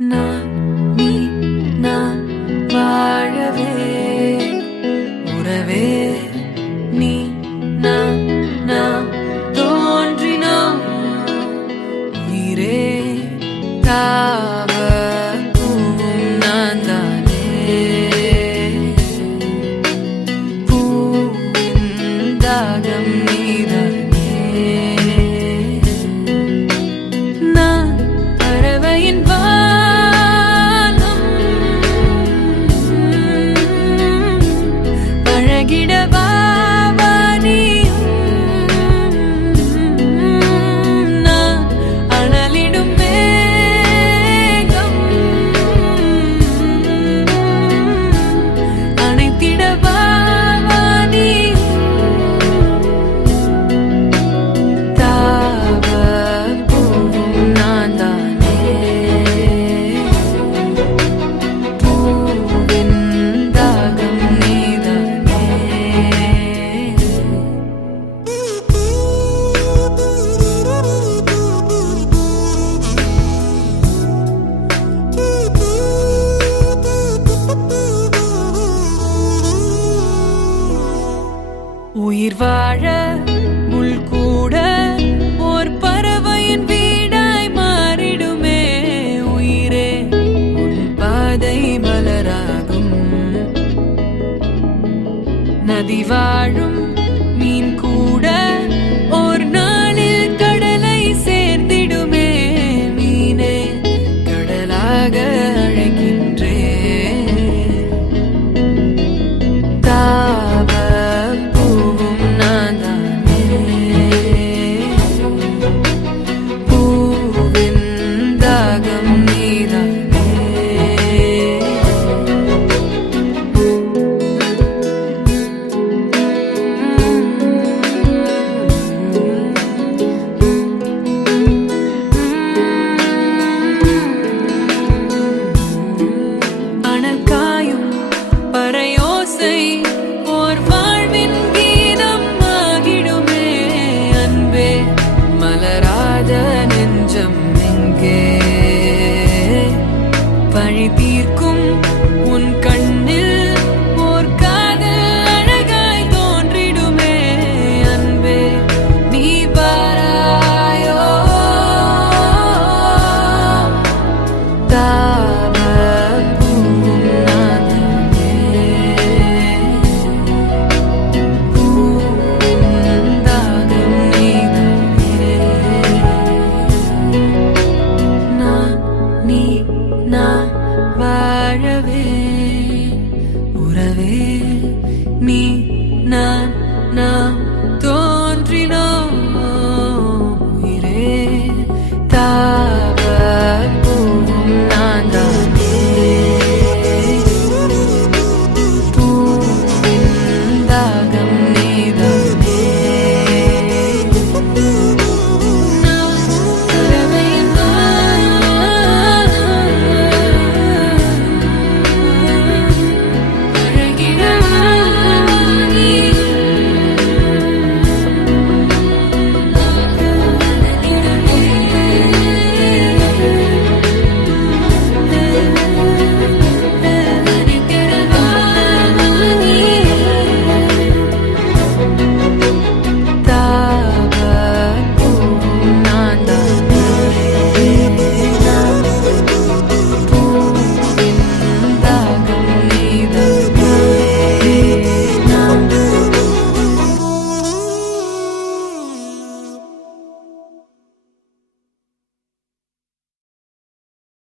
Not. உயிர் வாழ முள் கூட ஓர் பறவையின் வீடாய் மாறிடுமே உயிரே. உள் பாதை மலராகும். நதி வாழும் பழி தீர்க்கும் உன் கண்ணில் God வாழவே உறவே நீ நான் நான்